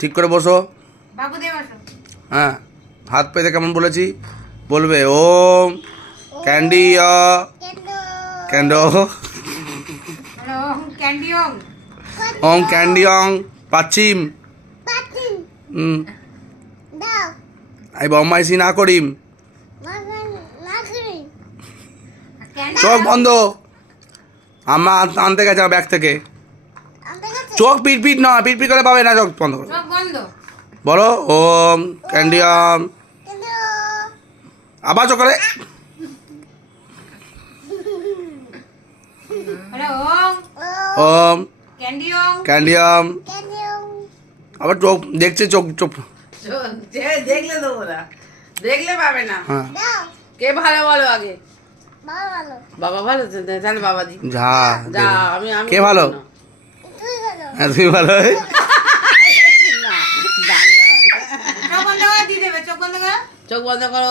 ঠিক করে বসো। বাবু দে বসো। হ্যাঁ হাত পেতে কেমন বলেছি? বলবে ওম ক্যান্ডি। ক্যান্ডো। ওম ক্যান্ডি অং পাচ্ছিম। পাতিন হুম। দাও। আই বম্মাইসি না করিম। চোখ বন্ধ। আমা আনতে গেছে আমার ব্যাগ থেকে। চোখ পিট পিট না পিট পিট করে পাবে না চোখ বন্ধ করো। বলো ওম ক্যান্ডি অম ক্যান্ডো আবার চোখ করে। ওম ও ওম। ক্যান্ডি ওম। ক্যান্ডি অম ক্যান্ডো আবার চোখ দেখছে চোখ চোখ। দেখলে দেবো না দেখলে পাবে না। হ্যাঁ। কে ভালো বলো আগে? বাবা ভালো। তাহলে বাবা দি যা যা আমি আমি কে ভালো? না। তুই ভালো হ্যাঁ। চোখ বন্ধ করে